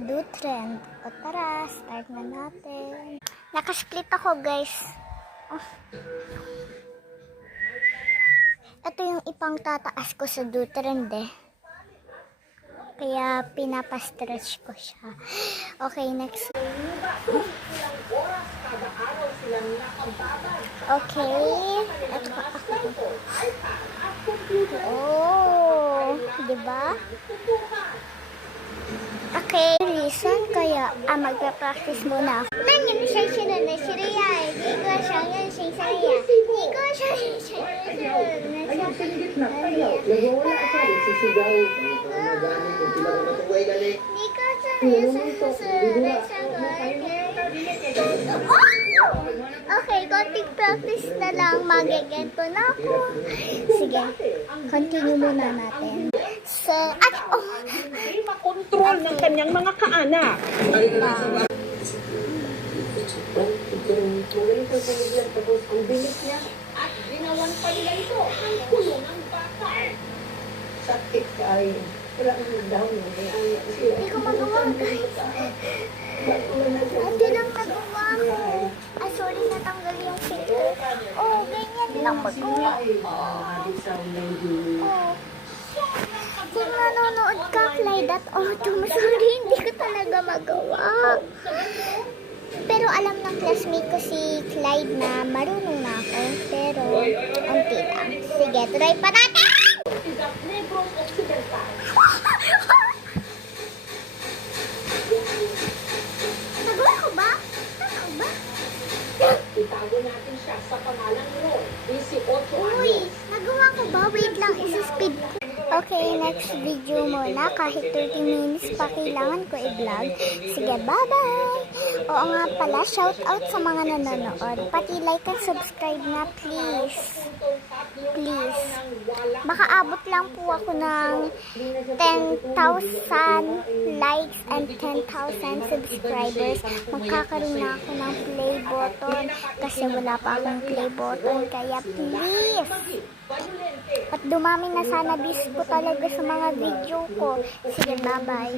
do trend. O tara, start na natin. Nakasplit ako guys. Oh. Ito yung ipang tataas ko sa do trend eh. Kaya pinapastretch ko siya. Okay, next. Okay. Ito pa ako. Oh, diba? Okay, reason kaya magpa-practice muna ako. Nangin siya siya na siya ay. Di ko siya nga siya saya. Di ko siya siya Okay, konting practice na lang. Mag-get ko na ako. Sige, continue muna natin. Makontrol ng kanyang mga kaanak. Ang bilis niya at ginawan pa nila ito ang kulong ng bata. Sakit ay wala nang daw na. Hindi ko magawa guys. Hindi lang nagawa ko. Sorry, natanggal yung picture. Oh, ganyan lang magawa. Kung nanonood ka, Clyde at Autumn, sorry, hindi ko talaga magawa. Pero alam ng classmate ko si Clyde na marunong na ako. Pero, unti lang. Sige, try pa natin! Nagawa ko ba? Nagawa ba? Itago natin siya sa pangalang Ro, 18 Uy, anyos. nagawa ko ba? Wait lang, isa-speed ko. Okay, next video muna. Kahit 30 minutes pa kailangan ko i-vlog. Sige, bye-bye! Oo nga pala, shout out sa mga nanonood. Pati like and subscribe na, please. Please. Baka abot lang po ako ng 10,000 likes and 10,000 subscribers. Magkakaroon na ako ng play button kasi wala pa akong play button. Kaya please! At dumami na sana views ko talaga sa mga video ko. Sige, bye-bye.